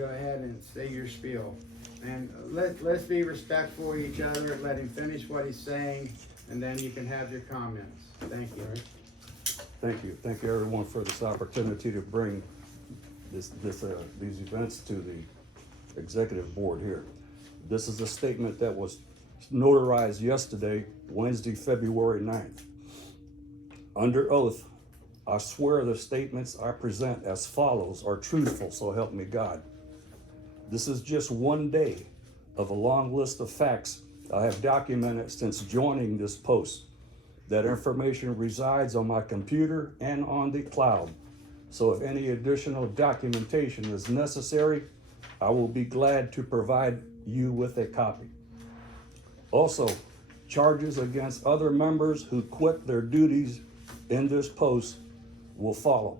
go ahead and say your spiel. And let's be respectful of each other, let him finish what he's saying, and then you can have your comments. Thank you. Thank you. Thank you everyone for this opportunity to bring these events to the executive board here. This is a statement that was notarized yesterday, Wednesday, February 9th. Under oath, I swear the statements I present as follows are truthful, so help me God. This is just one day of a long list of facts I have documented since joining this post. That information resides on my computer and on the cloud. So if any additional documentation is necessary, I will be glad to provide you with a copy. Also, charges against other members who quit their duties in this post will follow.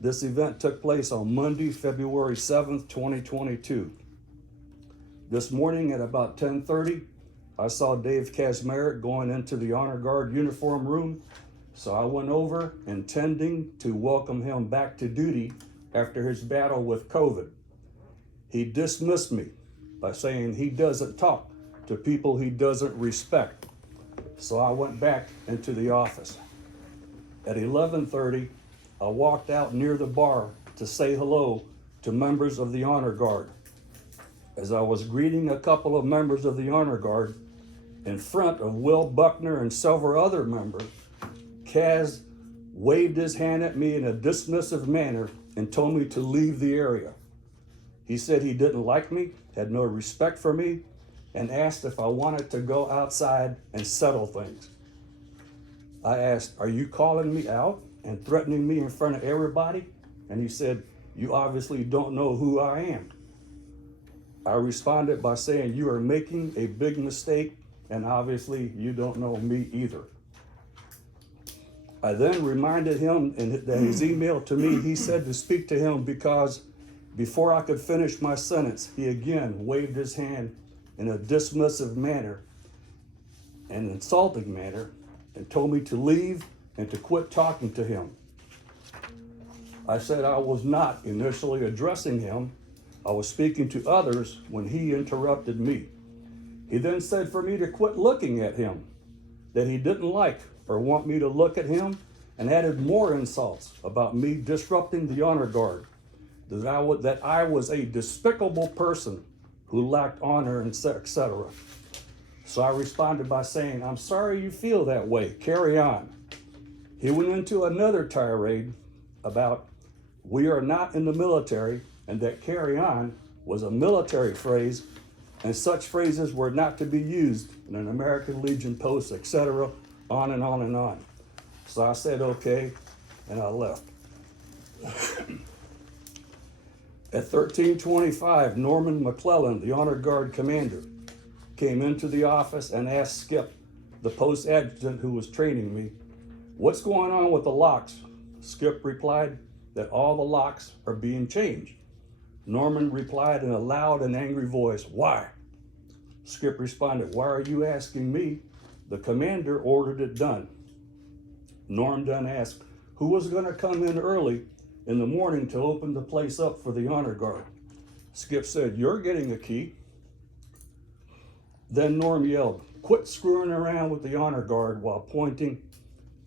This event took place on Monday, February 7th, 2022. This morning at about 10:30, I saw Dave Kazmarek going into the Honor Guard uniform room, so I went over intending to welcome him back to duty after his battle with COVID. He dismissed me by saying he doesn't talk to people he doesn't respect, so I went back into the office. At 11:30, I walked out near the bar to say hello to members of the Honor Guard. As I was greeting a couple of members of the Honor Guard, in front of Will Buckner and several other members, Kaz waved his hand at me in a dismissive manner and told me to leave the area. He said he didn't like me, had no respect for me, and asked if I wanted to go outside and settle things. I asked, "Are you calling me out and threatening me in front of everybody?" And he said, "You obviously don't know who I am." I responded by saying, "You are making a big mistake, and obviously you don't know me either." I then reminded him that his email to me, he said to speak to him because before I could finish my sentence, he again waved his hand in a dismissive manner, an insulting manner, and told me to leave and to quit talking to him. I said I was not initially addressing him. I was speaking to others when he interrupted me. He then said for me to quit looking at him, that he didn't like or want me to look at him, and added more insults about me disrupting the Honor Guard, that I was a despicable person who lacked honor, and etc. So I responded by saying, "I'm sorry you feel that way, carry on." He went into another tirade about we are not in the military and that carry on was a military phrase and such phrases were not to be used in an American Legion post, etc., on and on and on. So I said, okay, and I left. At 13:25, Norman McClellan, the Honor Guard commander, came into the office and asked Skip, the post adjutant who was training me, "What's going on with the locks?" Skip replied that all the locks are being changed. Norman replied in a loud and angry voice, "Why?" Skip responded, "Why are you asking me? The commander ordered it done." Norm then asked, who was going to come in early in the morning to open the place up for the Honor Guard. Skip said, "You're getting a key." Then Norm yelled, "Quit screwing around with the Honor Guard," while pointing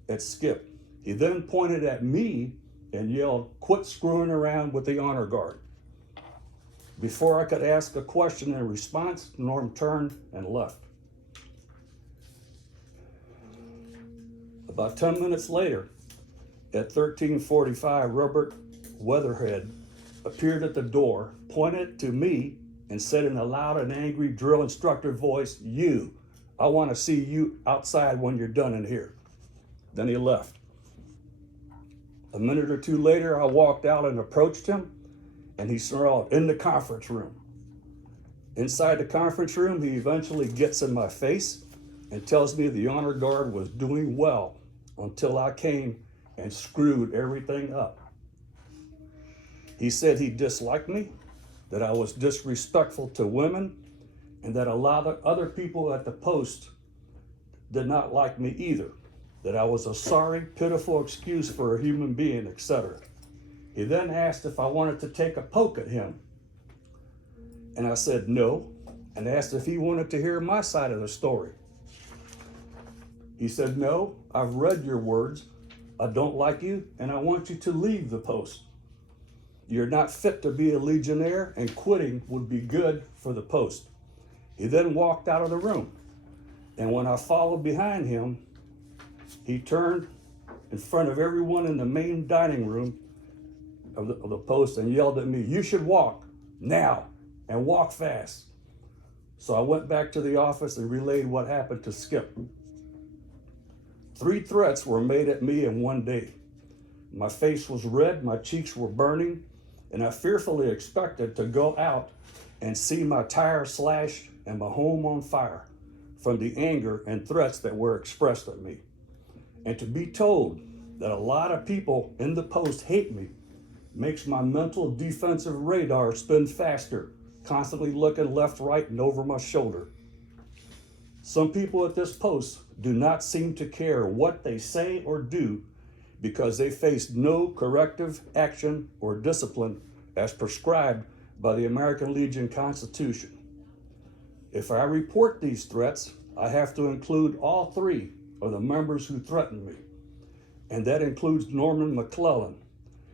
at Skip. He then pointed at me and yelled, "Quit screwing around with the Honor Guard." Before I could ask a question in response, Norm turned and left. About 10 minutes later, at 13:45, Robert Weatherhead appeared at the door, pointed to me, and said in a loud and angry drill instructor voice, I want to see you outside when you're done in here." Then he left. A minute or two later, I walked out and approached him, and he snarled, "In the conference room." Inside the conference room, he eventually gets in my face and tells me the Honor Guard was doing well until I came and screwed everything up. He said he disliked me, that I was disrespectful to women, and that a lot of other people at the post did not like me either, that I was a sorry, pitiful excuse for a human being, etc. He then asked if I wanted to take a poke at him. And I said no, and asked if he wanted to hear my side of the story. He said, no, I've read your words. I don't like you, and I want you to leave the post. You're not fit to be a Legionnaire, and quitting would be good for the post. He then walked out of the room. And when I followed behind him, he turned in front of everyone in the main dining room of the post and yelled at me, you should walk now and walk fast. So I went back to the office and relayed what happened to Skip. 3 threats were made at me in one day. My face was red, my cheeks were burning, and I fearfully expected to go out and see my tire slashed and my home on fire from the anger and threats that were expressed at me. And to be told that a lot of people in the post hate me makes my mental defensive radar spin faster, constantly looking left, right, and over my shoulder. Some people at this post do not seem to care what they say or do because they face no corrective action or discipline as prescribed by the American Legion Constitution. If I report these threats, I have to include all 3 of the members who threatened me. And that includes Norman McClellan,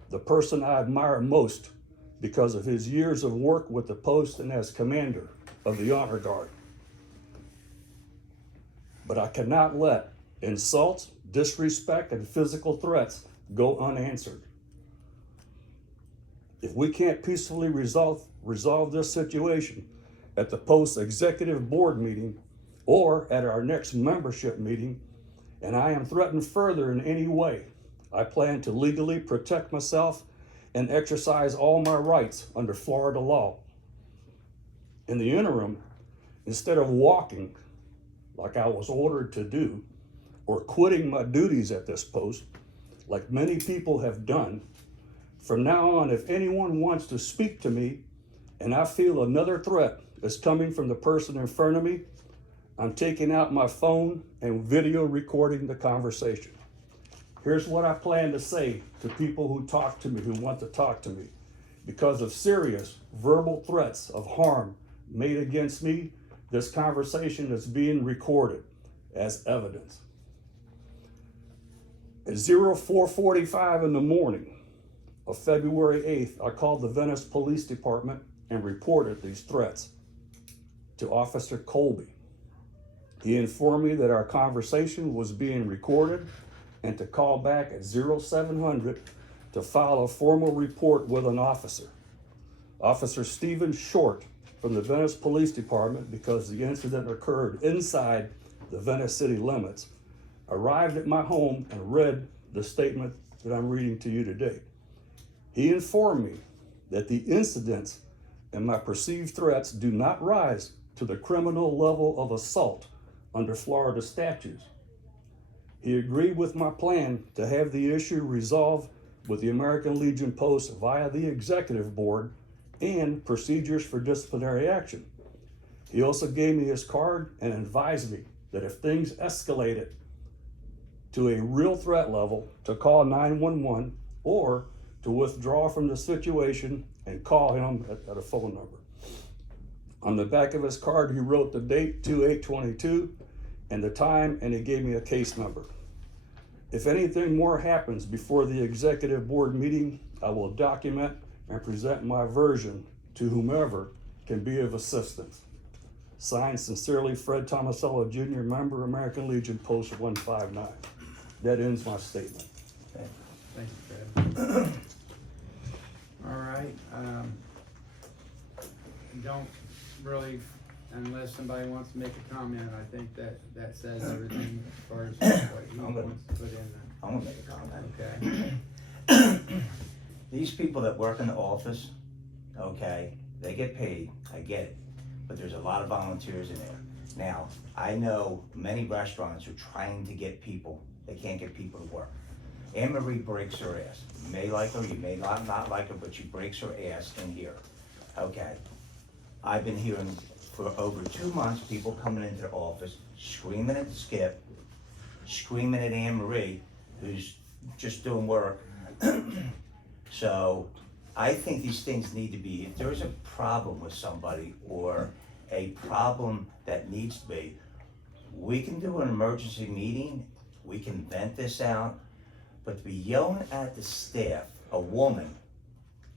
the person I admire most because of his years of work with the post and as commander of the Honor Guard. But I cannot let insults, disrespect, and physical threats go unanswered. If we can't peacefully resolve this situation at the post executive board meeting or at our next membership meeting, and I am threatened further in any way, I plan to legally protect myself and exercise all my rights under Florida law. In the interim, instead of walking like I was ordered to do, or quitting my duties at this post, like many people have done, from now on, if anyone wants to speak to me and I feel another threat is coming from the person in front of me, I'm taking out my phone and video recording the conversation. Here's what I plan to say to people who talk to me, who want to talk to me. Because of serious verbal threats of harm made against me, this conversation is being recorded as evidence. At 04:45 in the morning of February 8th, I called the Venice Police Department and reported these threats to Officer Colby. He informed me that our conversation was being recorded and to call back at 0700 to file a formal report with an officer. Officer Stephen Short from the Venice Police Department, because the incident occurred inside the Venice city limits, arrived at my home and read the statement that I'm reading to you today. He informed me that the incidents and my perceived threats do not rise to the criminal level of assault under Florida statutes. He agreed with my plan to have the issue resolved with the American Legion Post via the executive board and procedures for disciplinary action. He also gave me his card and advised me that if things escalated to a real threat level, to call 911 or to withdraw from the situation and call him at a phone number. On the back of his card, he wrote the date, 2/8/22, and the time, and he gave me a case number. If anything more happens before the executive board meeting, I will document and present my version to whomever can be of assistance. Signed, sincerely, Fred Tomasello Jr., member, American Legion, Post 159. That ends my statement. Thank you, Fred. All right. Don't really, unless somebody wants to make a comment, I think that says everything as far as what he wants to put in there. I'm gonna make a comment. Okay. These people that work in the office, okay, they get paid, I get it, but there's a lot of volunteers in there. Now, I know many restaurants are trying to get people, they can't get people to work. Anne Marie breaks her ass. You may like her, you may not like her, but she breaks her ass in here, okay? I've been hearing for over 2 months, people coming into the office, screaming at Skip, screaming at Anne Marie, who's just doing work. So I think these things need to be, if there's a problem with somebody or a problem that needs to be, we can do an emergency meeting, we can vent this out, but to be yelling at the staff, a woman,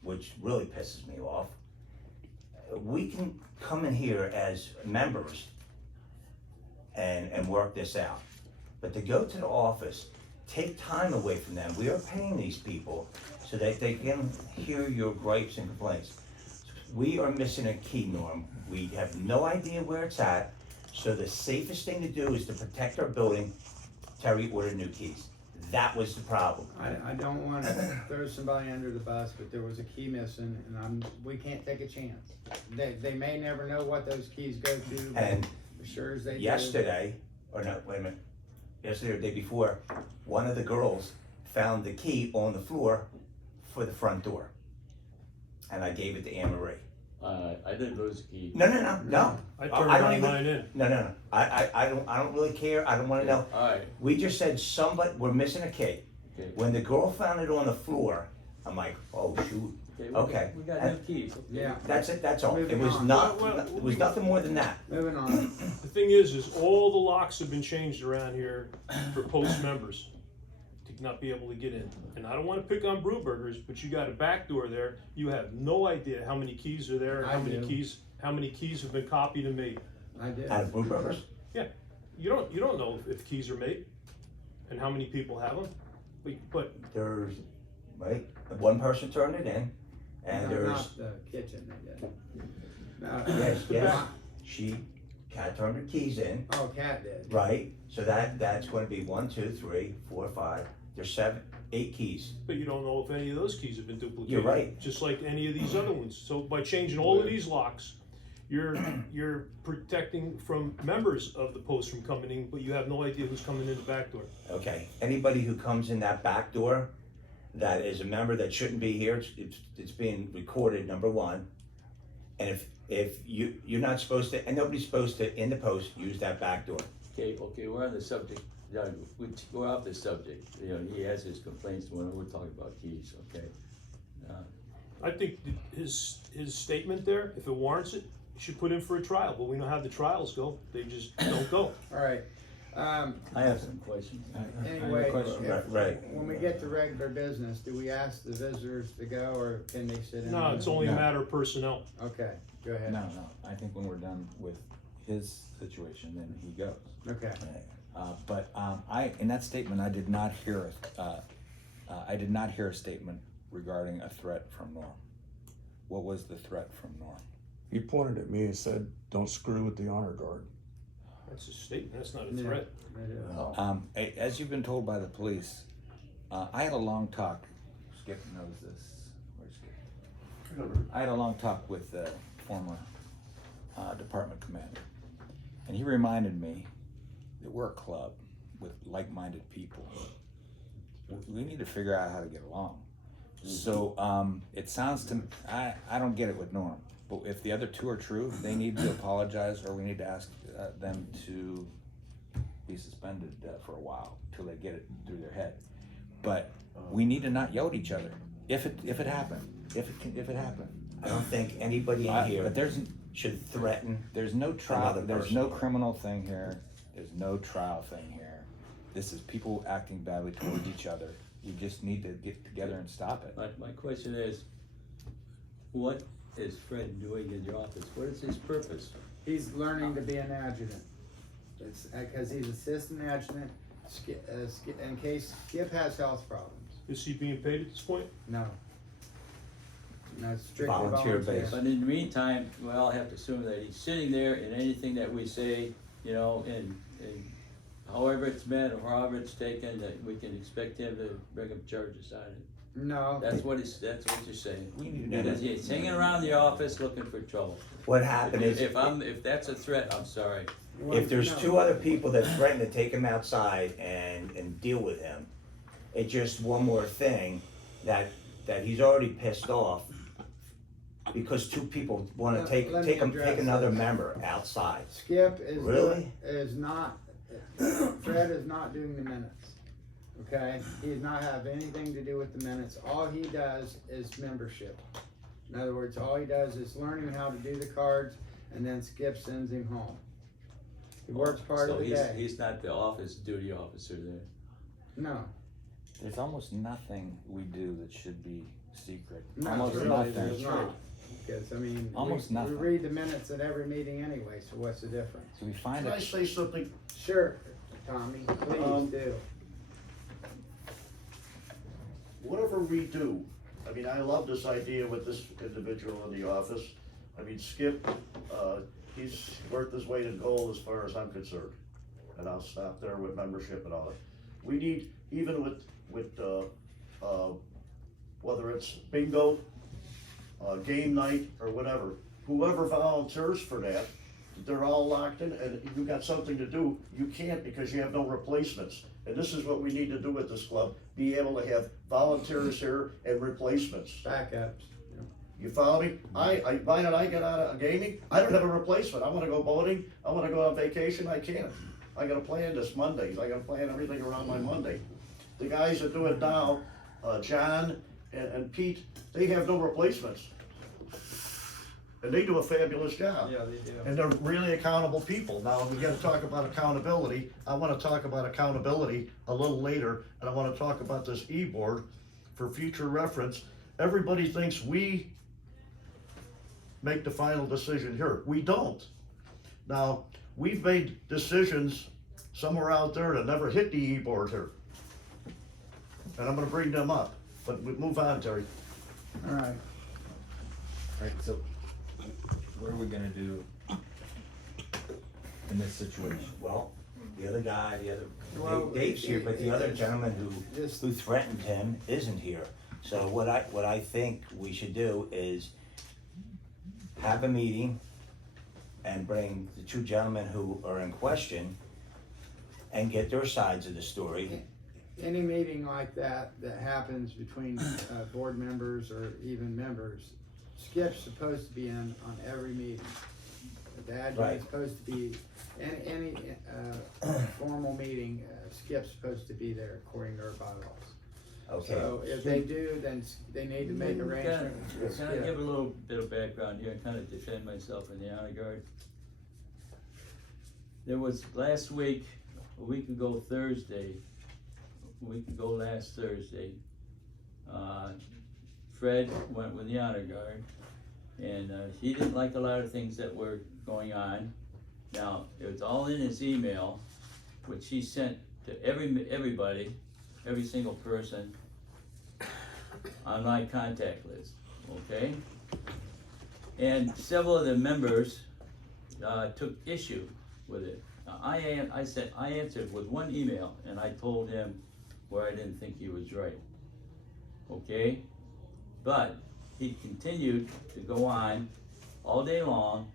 which really pisses me off, we can come in here as members and work this out. But to go to the office, take time away from them. We are paying these people so that they can hear your gripes and complaints. We are missing a key, Norm. We have no idea where it's at, so the safest thing to do is to protect our building. Terry ordered new keys. That was the problem. I don't want to throw somebody under the bus, but there was a key missing, and we can't take a chance. They may never know what those keys go to, but And as sure as they do. yesterday, or no, wait a minute, yesterday or the day before, one of the girls found the key on the floor for the front door. And I gave it to Anne Marie. I didn't lose a key. No. I turned I don't mine in. No. I don't really care. I don't wanna know. All right, We just said somebody, we're missing a key. okay. When the girl found it on the floor, I'm like, oh shoot. Okay, we got And- new keys. Okay. Yeah. That's it, that's all. It Moving was on. not, Well, it was nothing more than that. Moving on. The thing is all the locks have been changed around here for post members to not be able to get in. And I don't wanna pick on Brewburgers, but you got a back door there. You have no idea how many keys are there, I how many do. keys have been copied and made. I did. Out of Blue Burgers. You don't know if keys are made and how many people have them. But There's, right, one person turned it in, and No, there's, not the kitchen, I did. No. yes, Kat turned her keys in, Oh, Cat did. right? So that's gonna be 1, 2, 3, 4, 5, there's 7, 8 keys. But you don't know if any of those keys have been duplicated. You're right. Just like any of these other ones. So by changing all of these locks, you're protecting from members of the post from coming in, but you have no idea who's coming in the back door. Okay, anybody who comes in that back door that is a member that shouldn't be here, it's being recorded, number one. And if you're not supposed to, and nobody's supposed to, in the post, use that back door. Okay, we're on the subject, Doug, we're off the subject, you know, he has his complaints when we're talking about keys, okay? I think that his statement there, if it warrants it, he should put in for a trial, but we know how the trials go, they just don't go. All right. I have some questions. Anyway, Right. when we get to regular business, do we ask the visitors to go, or can they sit in? No, it's only a matter of personnel. Okay, go ahead. No, I think when we're done with his situation, then he goes. Okay. But in that statement, I did not hear a statement regarding a threat from Norm. What was the threat from Norm? He pointed at me and said, "Don't screw with the honor guard." That's a statement, that's not a Yeah. threat. It is. As you've been told by the police, I had a long talk. Skip knows this. Where's Skip? I had a long talk with the former department commander, and he reminded me that we're a club with like-minded people. We need to figure out how to get along. So it sounds to me, I don't get it with Norm, but if the other two are true, they need to apologize, or we need to ask them to be suspended for a while till they get it through their head. But we need to not yell at each other if it happened. If it happened. I don't think anybody in here But should threaten. there's no trial. Another There's person. no criminal thing here. There's no trial thing here. This is people acting badly towards each other. We just need to get together and stop it. My question is, what is Fred doing in the office? What is his purpose? He's learning to be an adjutant. It's because he's assistant adjutant, in case Skip has health problems. Is he being paid at this point? No. No, it's strictly Volunteer volunteer. based. But in the meantime, we all have to assume that he's sitting there and anything that we say, you know, and however it's meant or however it's taken, that we can expect him to bring up charges on it. No. That's what you're saying. We need to know Because that. he's hanging around the office looking for trouble. What happened is, If that's a threat, I'm sorry. if there's No. 2 other people that threaten to take him outside and deal with him, it's just one more thing that he's already pissed off because 2 people wanna Let me take address another this. member outside. Skip is Really? is not. Fred is not doing the minutes. okay? He does not have anything to do with the minutes. All he does is membership. In other words, all he does is learning how to do the cards, and then Skip sends him home. He works part So of the he's- day. He's not the office duty officer there. No, There's almost nothing we do that should be secret. no, Almost really, nothing. there's not. Because, I mean, Almost we nothing. read the minutes at every meeting anyway, so what's the difference? So we find Can I it, say something? Sure, Tommy, please do. Whatever we do, I mean, I love this idea with this individual in the office. I mean, Skip, he's worth his weight in gold as far as I'm concerned. And I'll stop there with membership and all that. We need, even with, whether it's bingo, game night, or whatever, whoever volunteers for that, they're all locked in, and you got something to do, you can't because you have no replacements. And this is what we need to do with this club, be able to have volunteers here and replacements. Backups. You follow me? Why did I get out of gaming? I don't have a replacement. I wanna go boating, I wanna go on vacation, I can't. I gotta plan this Mondays, I gotta plan everything around my Monday. The guys that do it now, John and Pete, they have no replacements. And they do a fabulous job. Yeah, they do. And they're really accountable people. Now, we gotta talk about accountability. I wanna talk about accountability a little later, and I wanna talk about this e-board for future reference. Everybody thinks we make the final decision here. We don't. Now, we've made decisions somewhere out there that never hit the e-board here. And I'm gonna bring them up, but we move on, Terry. All right. right, so what are we gonna do in this situation? Well, the other guy, Well, Dave's here, but the other gentleman Just- who threatened him isn't here. So what I think we should do is have a meeting and bring the two gentlemen who are in question and get their sides of the story. Any meeting like that happens between board members or even members, Skip's supposed to be in on every meeting. The adjunt's Right. supposed to be, any formal meeting, Skip's supposed to be there according to our bylaws. Okay, So if they do, then they need to make arrangements with Can I Skip. give a little bit of background here and kind of defend myself in the honor guard? There was last week, a week ago last Thursday, Fred went with the honor guard, and he didn't like a lot of things that were going on. Now, it was all in his email, which he sent to everybody, every single person on my contact list, okay? And several of the members took issue with it. I answered with one email, and I told him where I didn't think he was right, okay? But he continued to go on all day long,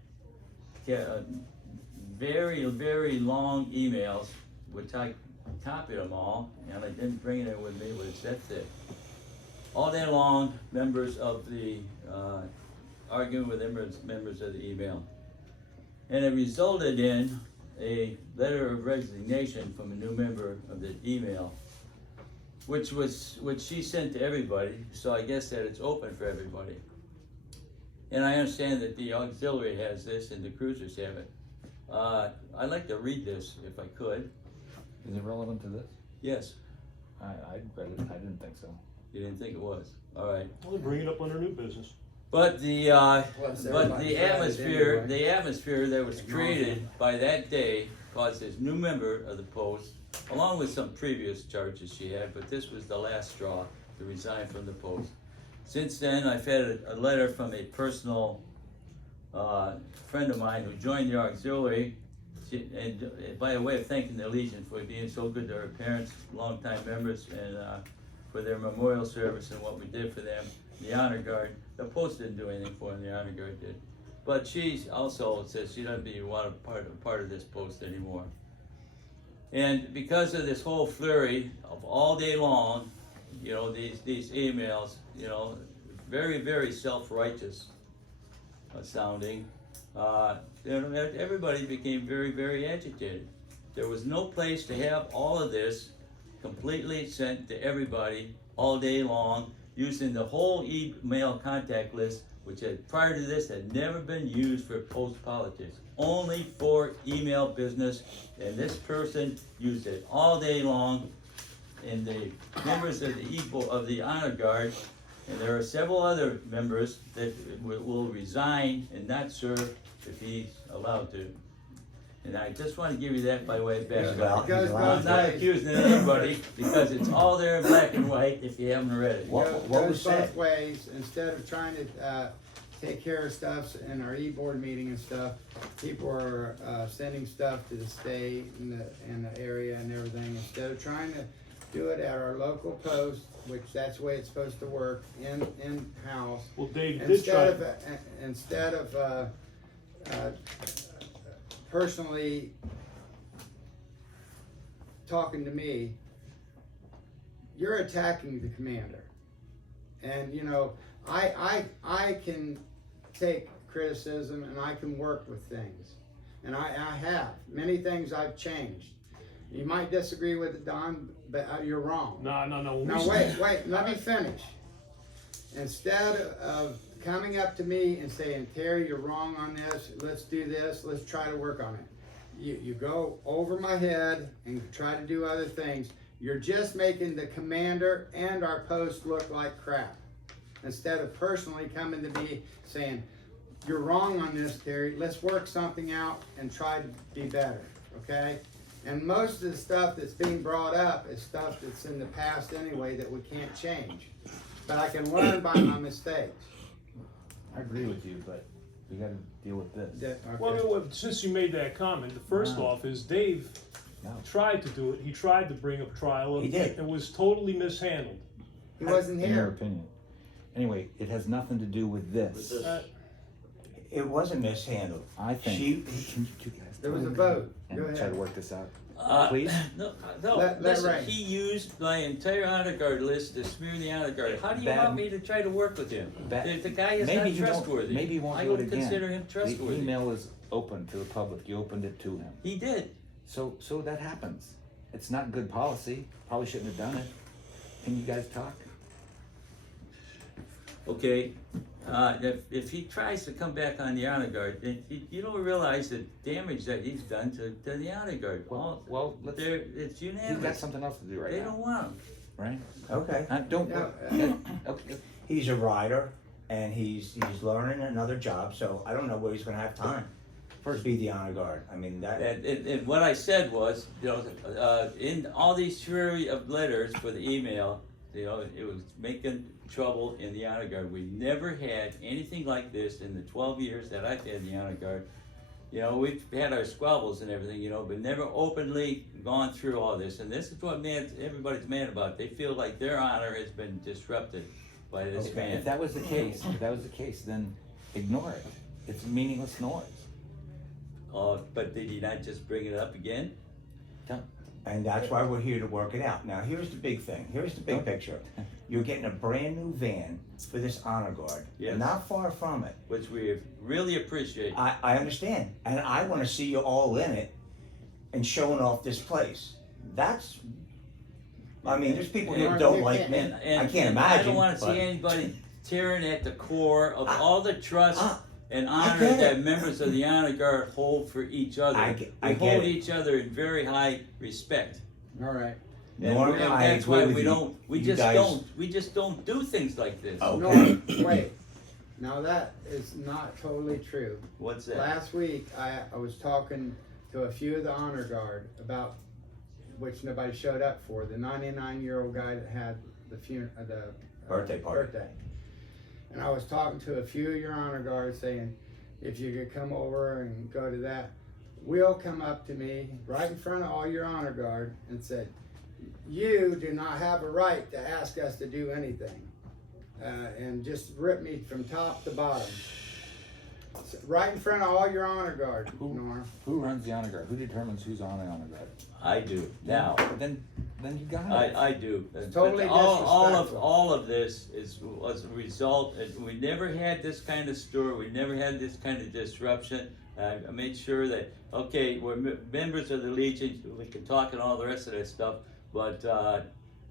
very, very long emails, which I copied them all, and I didn't bring it in with me, but it's that thick. All day long, members of the, arguing with members of the email. And it resulted in a letter of resignation from a new member of the email, which she sent to everybody, so I guess that it's open for everybody. And I understand that the auxiliary has this and the cruisers have it. I'd like to read this if I could. Is it relevant to this? Yes, I read it, I didn't think so. you didn't think it was, all right. We'll bring it up under new business. But the, Plus but everybody the tried it atmosphere, anyway. the atmosphere that was created by that day caused this new member of the post, along with some previous charges she had, but this was the last straw to resign from the post. Since then, I've had a letter from a personal, friend of mine who joined the auxiliary, and by the way of thanking the Legion for being so good to her parents, longtime members, and, for their memorial service and what we did for them. The honor guard, the post didn't do anything for them, the honor guard did. But she also says she doesn't want a part of this post anymore. And because of this whole flurry of all day long, you know, these emails, you know, very, very self-righteous sounding, you know, everybody became very, very agitated. There was no place to have all of this completely sent to everybody all day long, using the whole email contact list, which had, prior to this, had never been used for post politics, only for email business. And this person used it all day long. And the members of the honor guard, and there are several other members that will resign and not serve if he's allowed to. And I just want to give you that by way of background. It goes I'm both not ways. accusing anybody, because it's all there in black and white if you haven't read it. What Goes was said? both ways. Instead of trying to take care of stuff in our e-board meeting and stuff, people are sending stuff to the state and the area and everything. Instead of trying to do it at our local post, which that's the way it's supposed to work, in-house. Well, Dave did try. Instead of personally talking to me, you're attacking the commander. And you know, I can take criticism and I can work with things. And I have. Many things I've changed. You might disagree with it, Don, but you're wrong. No. No, wait, let me finish. Instead of coming up to me and saying, Terry, you're wrong on this, let's do this, let's try to work on it. You go over my head and try to do other things. You're just making the commander and our post look like crap. Instead of personally coming to me saying, you're wrong on this, Terry, let's work something out and try to be better, okay? And most of the stuff that's being brought up is stuff that's in the past anyway that we can't change. But I can learn by my mistakes. I agree with you, but we gotta deal with this. Okay. Well, since you made that comment, the first Wow. off is Dave No. tried to do it. He tried to bring up trial. He did. It was totally mishandled. He wasn't In your here. opinion. Anyway, it has nothing to do with this. It wasn't mishandled. I think. She, Can you two guys There was a talk vote. and Go try to ahead. work this out? Uh, Please? No, Let listen, Ray. he used my entire honor guard list to smear the honor guard. How do you Bad- want me to try to work with him? Bad- The guy is Maybe not he won't- trustworthy. maybe he won't I do it don't again. consider him trustworthy. The email is open to the public. You opened it to him. He did. So that happens. It's not good policy. Probably shouldn't have done it. Can you guys talk? Okay, if he tries to come back on the honor guard, then you don't realize the damage that he's done to the honor guard. Well, let's. It's He's got unanimous. something else to do right They now, don't want him. right? okay. Don't. Yeah. Okay. He's a rider and he's learning another job, so I don't know where he's gonna have time to be the honor guard. I mean, that, And what I said was, you know, in all these flurry of letters for the email, you know, it was making trouble in the honor guard. We never had anything like this in the 12 years that I've had the honor guard. You know, we've had our squabbles and everything, you know, but never openly gone through all this. And this is what everybody's mad about. They feel like their honor has been disrupted by this Okay. man. If that was the case, then ignore it. It's meaningless noise. But did he not just bring it up again? and that's why we're here to work it out. Now, here's the big thing. Here's the big picture. You're getting a brand new van for this honor guard. Yes. Not far from it. Which we really appreciate. I understand, and I want to see you all in it and showing off this place. That's, I mean, there's people here that don't like me. I can't imagine. I don't want to but- see anybody tearing at the core of all the trust and honor get that it. members of the honor guard hold for each other. I get we hold it. each other in very high respect. All right. Norm, And I that's agree why with we you. don't. We You just guys- don't. We just don't do things like this. Oh. No, Okay. wait. Now that is not totally true. What's that? Last week, I was talking to a few of the honor guard about, which nobody showed up for, the 99-year-old guy that had the Birthday party. birthday. And I was talking to a few of your honor guards saying, if you could come over and go to that, Will come up to me right in front of all your honor guard and said, you do not have a right to ask us to do anything. And just rip me from top to bottom. Right in front of all your honor guard, Norm. Who runs the honor guard? Who determines who's on the honor guard? I do now. Then you got it. I do. Totally But all disrespectful. of this was a result. We never had this kind of stir. We never had this kind of disruption. I made sure that, okay, we're members of the Legion. We can talk and all the rest of that stuff. but,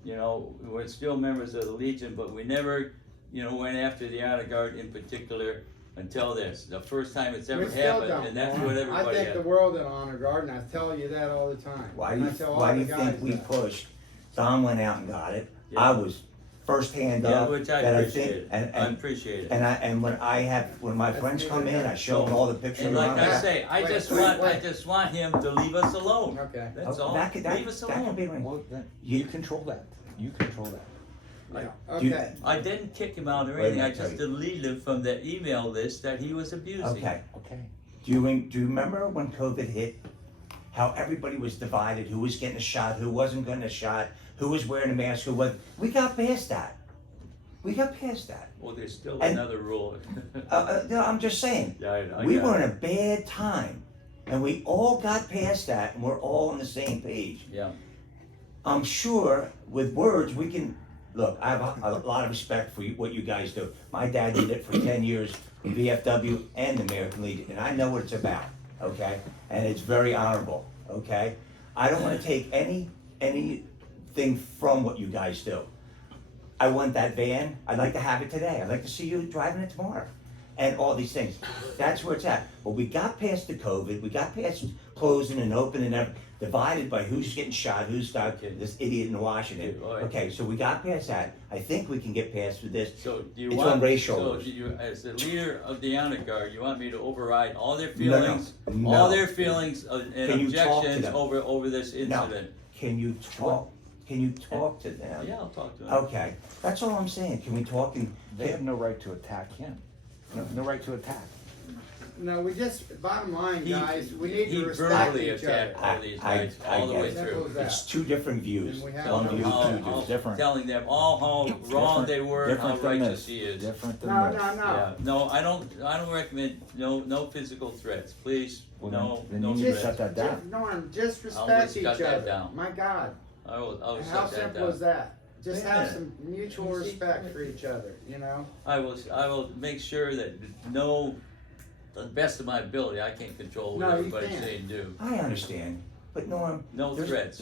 you know, we're still members of the Legion, but we never, you know, went after the honor guard in particular until this, the first time it's ever We still happened, don't. and that's Warren. what everybody I think had. the world in honor guard, and I tell you that all the time. Why And I tell all the do you guys think we that. pushed? Don went out and got it. Yeah. I was firsthand Yeah, up. which I that appreciate it, I and, appreciate it. and when my That's friends neither come in, here. I show them all the pictures. And like around I that. say, I Wait, just wait, want, I wait. just want him to leave us alone. Okay. That's Oh, all, that could leave us that could alone. be right. Well, then, you control that. You control that. Yeah, Do you- okay. I didn't kick him out or Wait a anything, I minute, just wait. deleted him from the email list that he was abusing. Okay. Okay. Do you remember when COVID hit? How everybody was divided, who was getting a shot, who wasn't getting a shot, who was wearing a mask, who wasn't. We got past that. We got past that. Well, there's still And- another rule. No, I'm just saying. Yeah, I We got were it. in a bad time, and we all got past that, and we're all on the same page. Yeah, I'm sure with words we can. Look, I have a lot of respect for what you guys do. My dad did it for 10 years in VFW and the American Legion, and I know what it's about, okay? And it's very honorable, okay? I don't want to take anything from what you guys do. I want that van. I'd like to have it today. I'd like to see you driving it tomorrow. And all these things. That's where it's at. But we got past the COVID. We got past closing and opening and everything. Divided by who's getting shot, who's got this idiot in Washington. All right. Okay, so we got past that. I think we can get past with this. so do you It's want, on Ray's so shoulders. do you, as the leader of the honor guard, you want me to override all their No, no, feelings? no. All their feelings and Can you talk to objections them? over this Now, incident? can you talk? Can you talk to them? Yeah, I'll talk to him. Okay, that's all I'm saying. Can we talk and They have no right to attack him. No right to attack. No, we just, bottom line, He- guys, we need he to respect verbally each other. attacked all these I- guys I all the get way it. through. Simple as that. it's two different views. And we have Telling no them One problem. view, two how, views. different. telling them all how wrong they were and how Different than righteous this. he is. Different than No, this. no, no. Yeah, no, I don't recommend, no physical threats, please, Well, no, then no you need to Just, shut threats. that down. Norm, just I'll respect just each shut that other. down. My God, I will how shut that simple is down. that? Just Wait a have minute. some mutual respect for each other, you know? I will make sure that to the best of my ability, I can't control No, what you everybody's can't. saying and do. I understand, but Norm, No threats.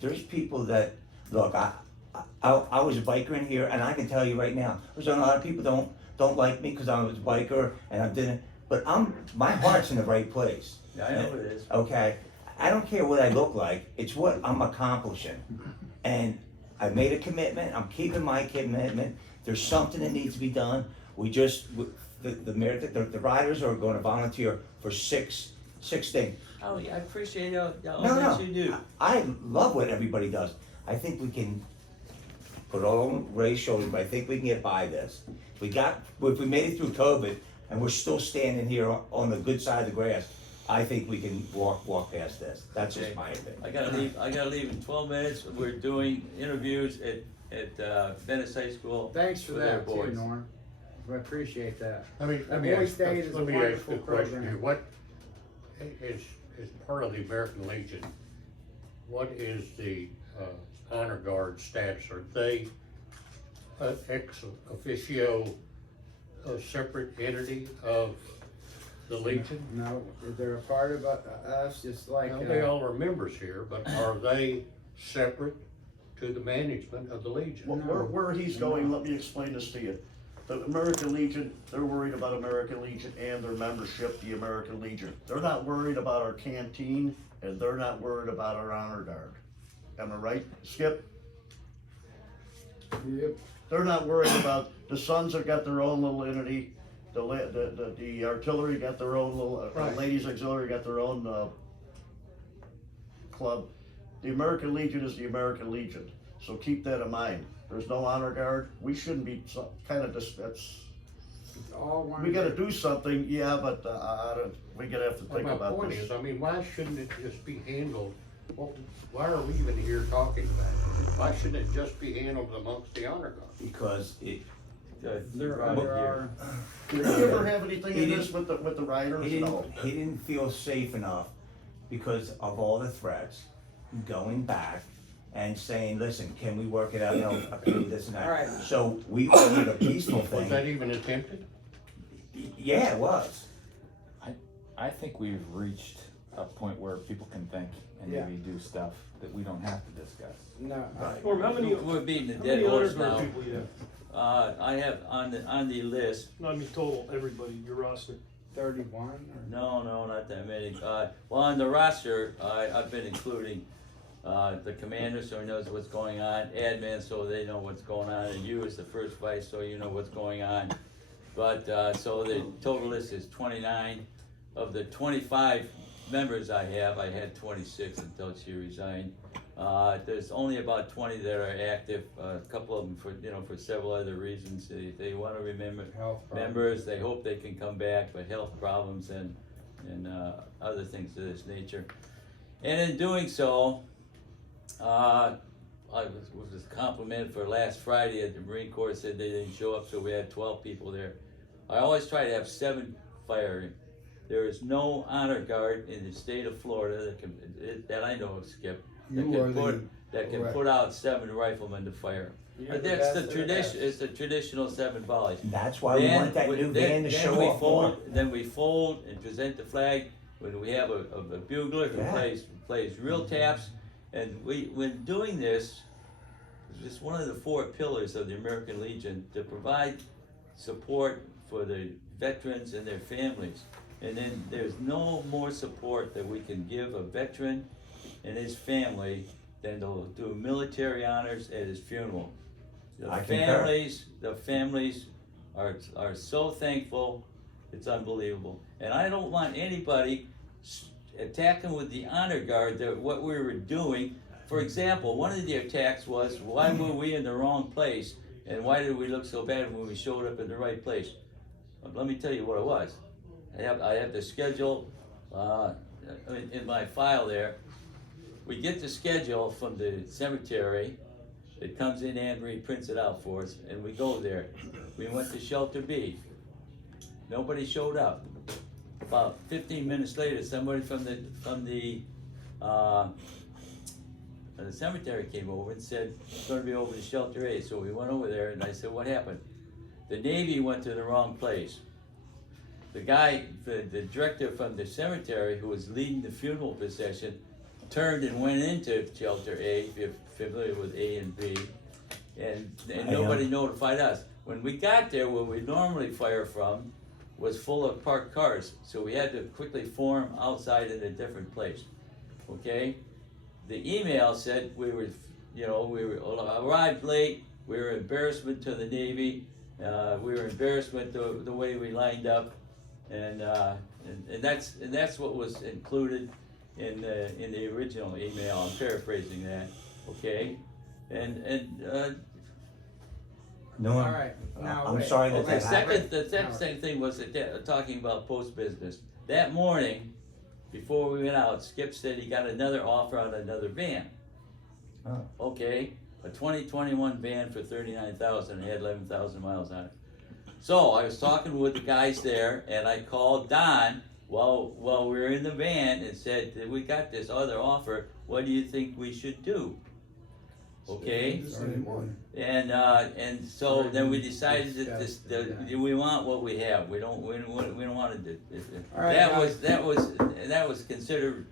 There's people that look. I was a biker in here, and I can tell you right now, there's a lot of people don't like me because I was a biker and I didn't. But my heart's in the right place. Yeah, I know it is. Okay, I don't care what I look like. It's what I'm accomplishing, and I made a commitment. I'm keeping my commitment. There's something that needs to be done. The riders are going to volunteer for six things. Oh, yeah, I appreciate all No, that you do. I love what everybody does. I think we can put it all on Ray's shoulders, but I think we can get by this. If we made it through COVID and we're still standing here on the good side of the grass, I think we can walk past this. That's just Okay. my opinion. I gotta leave in 12 minutes. We're doing interviews at Venice High School. Thanks for with their that too, boys. Norm. I appreciate that. Let me Boys ask, Day is a let me ask wonderful you a question program. here. What is part of the American Legion? What is the honor guard status? Are they ex officio a separate entity of the Legion? No, they're a part of us, just like, Now, they all are members here, but are they separate to the management of the Legion? Where he's going, let me explain this to you. The American Legion, they're worried about American Legion and their membership, the American Legion. They're not worried about our canteen, and they're not worried about our honor guard. Am I right, Skip? Yep. They're not worried about, the Sons have got their own little entity, the artillery got their own little, Right. ladies auxiliary got their own, club. The American Legion is the American Legion, so keep that in mind. There's no honor guard, we shouldn't be that's, It's all one. we gotta do something, yeah, but, we gotta have to Well, think my about point this. is, I mean, why shouldn't it just be handled, well, why are we even here talking about it? Why shouldn't it just be handled amongst the honor guard? Because There Right here. are, Did you ever have anything in this with the riders? he No. didn't feel safe enough because of all the threats, going back and saying, listen, can we work it out, you know, okay, this and that. All right. So we ordered a peaceful Was that thing. even attempted? Yeah, it was. I think we've reached a point where people can think and Yeah. maybe do stuff that we don't have to discuss. No, Norm, how many, We're beating a how dead many honor horse guard now. people you have? I have on the list, No, I mean total, everybody, your roster. 31 or? no, not that many. Well, on the roster, I've been including, the commander, so he knows what's going on, admin, so they know what's going on, and you as the first vice, so you know what's going on. But, so the total list is 29. Of the 25 members I had 26 until she resigned. There's only about 20 that are active, a couple of them for several other reasons. They wanna remember Health problems. members, they hope they can come back, but health problems and other things of this nature. And in doing so, I was complimented for last Friday at the Marine Corps, said they didn't show up, so we had 12 people there. I always try to have 7 firing. There is no honor guard in the state of Florida that I know of, Skip, that can correct. put out 7 riflemen to fire. You're But the that's best the of the tradition, best. it's the traditional 7 volleys. That's why we want that new van to show off more. Then we fold and present the flag, when we have a bugler who Yeah. plays real taps. And when doing this, it's one of the 4 pillars of the American Legion to provide support for the veterans and their families. And then there's no more support that we can give a veteran and his family than to do military honors at his funeral. I concur. The families are so thankful, it's unbelievable. And I don't want anybody attacking with the honor guard that what we were doing. For example, one of the attacks was, why were we in the wrong place? And why did we look so bad when we showed up in the right place? Let me tell you what it was. I have the schedule in my file there. We get the schedule from the cemetery. It comes in, Anne Marie prints it out for us, and we go there. We went to Shelter B. Nobody showed up. About 15 minutes later, somebody from the cemetery came over and said, it's gonna be over to Shelter A. So we went over there, and I said, what happened? The Navy went to the wrong place. The guy, the director from the cemetery who was leading the funeral procession, turned and went into Shelter A, if you're familiar with A and B, and nobody notified us. When we got there, where we normally fire from was full of parked cars, so we had to quickly form outside in a different place, okay? The email said we arrived late, we were embarrassment to the Navy, we were embarrassment the way we lined up, and that's what was included in the original email. I'm paraphrasing that, okay? No, All right, now I'm wait. sorry that The that happened. second thing was talking about post business. That morning, before we went out, Skip said he got another offer on another van. Oh. Okay, a 2021 van for $39,000, it had 11,000 miles on it. So I was talking with the guys there, and I called Don while we were in the van and said, we got this other offer, what do you think we should do? Okay, and so then we decided that we want what we have. We don't want to do. All right, That was considered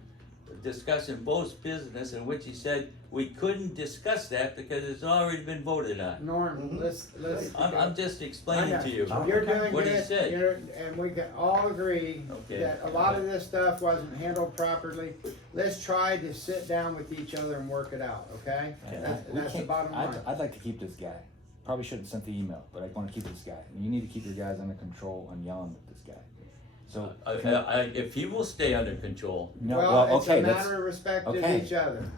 discussing both business, in which he said we couldn't discuss that because it's already been voted on. Norm, let's. I'm just explaining to you. You're doing what he good, said. and we can all agree Okay. that a lot of this stuff wasn't handled properly. Let's try to sit down with each other and work it out, okay? That's the bottom line. I'd like to keep this guy. Probably shouldn't have sent the email, but I want to keep this guy. And you need to keep your guys under control and yelling at this guy. So If he will stay under control, no, Well, it's okay, a let's. matter of respect okay. to each other.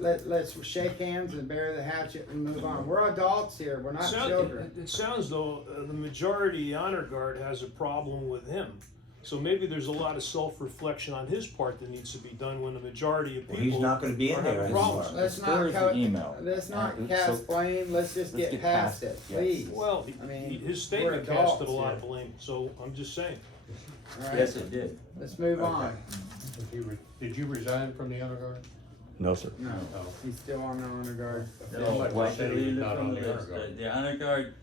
Let's shake hands and bury the hatchet and move on. We're adults here, we're not children. It sounds though, the majority honor guard has a problem with him. So maybe there's a lot of self-reflection on his part that needs to be done when the majority of Well, people he's not gonna be in are there having anymore. problems. Let's As not far as the email. Let's not So- cast blame, let's just let's get past it, yes. please. Well, I mean, his statement we're casted a adults lot of here. blame, so I'm just saying. All right, yes, it did. let's move on. Did you resign from the honor guard? No, sir. No, he's still on the honor guard. No, Well, I said he was deleted it not from on the the honor list. guard. The honor guard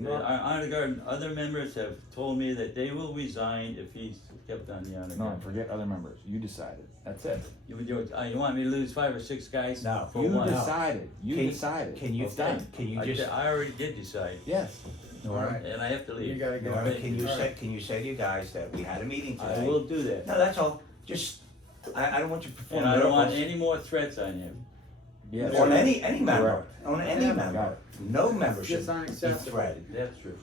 Our honor guard, other members have told me that they will resign if he's kept on the honor No, guard. forget other members. You decided. That's it. You want me to lose 5 or 6 guys? No. For You one? decided. You Can- decided. Can you, It's done. can you I just, already did decide, Yes. Norm, Right. and I have to leave. You gotta go. Norm, can you All say, right. can you say to you guys that we had a meeting I today? will do that. No, that's all, just, I don't want you to perform And I don't want miracles. any more threats on him. Yes. On any member, Correct. on any Yeah. member, Got no member should It's be unacceptable. threatened, That's true.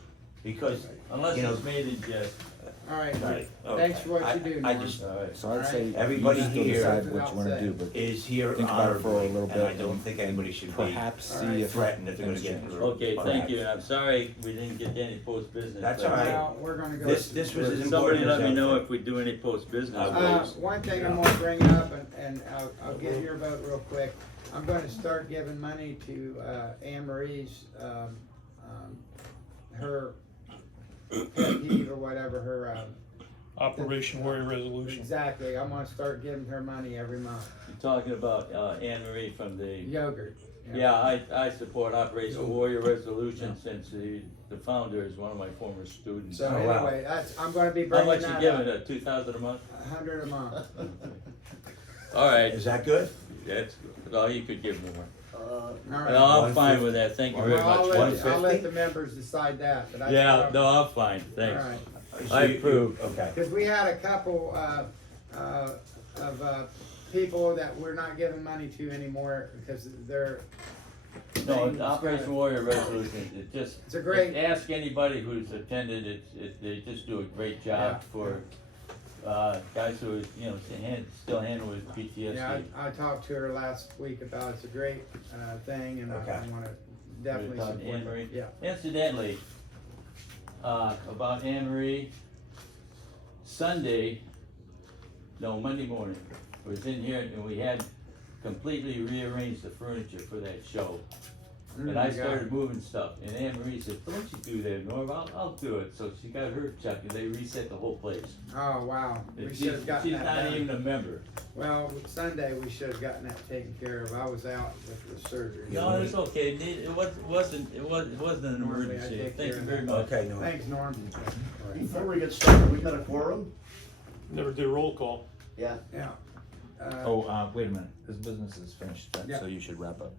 because, Unless You know- it's made in jest. All right, Right, thanks okay. for what you do, I Norm. just, All right. So I'd say Everybody you still here- decide what you wanna do, but is here think about it for a honorably, little and bit. I don't think anybody should be perhaps All see right. if threatened if they're gonna things get. change. Okay, thank you, and I'm sorry we didn't get to any post business. That's but all right. Now, we're gonna go. This was as Somebody important let as me know anything. if we do any post business. One thing I'm gonna bring up, and I'll get your vote real quick. I'm gonna start giving money to, Anne Marie's, her pet peeve or whatever, her, Operation Warrior Resolution. exactly, I'm gonna start giving her money every month. You're talking about Anne Marie from the, Yogurt. yeah, I support Operation Warrior Resolution since the founder is one of my former students. So Oh, wow. anyway, I'm gonna be How bringing much you that giving, up. 2,000 a month? 100 a month. All right, Is that good? that's, well, you could give more. All No, right. I'm fine with that, thank you very Well, I'll much. let, 150? I'll let the members decide that, but I. Yeah, no, I'm fine, All thanks. right. So I you- approve. Okay. Cause we had a couple, people that we're not giving money to anymore because they're. No, things Operation gotta- Warrior Resolution, it just, It's a great- ask anybody who's attended, they just do a great Yeah. job for, guys who, still handle with Yeah, PTSD. I talked to her last week about it's a great, thing and I Okay. wanna definitely About support Anne it. Marie? Yeah. Incidentally, about Anne Marie, Monday morning, I was in here and we had completely rearranged the furniture for that show. And I Mm, yeah. started moving stuff, and Anne Marie said, "Don't you do that, Norm, I'll do it." So she got her check and they reset the whole place. Oh, wow, we And should've gotten she's that not done. even a member. Well, Sunday, we should've gotten that taken care of, I was out with the surgery. No, it's okay, it wasn't an Normally I emergency, take thank care you of very that. much. Okay, no. Thanks, Norm. Before we get started, we got a quorum? Never did a roll call. Yeah. Yeah. Oh, wait a minute. This business is finished, Yeah. so you should wrap up.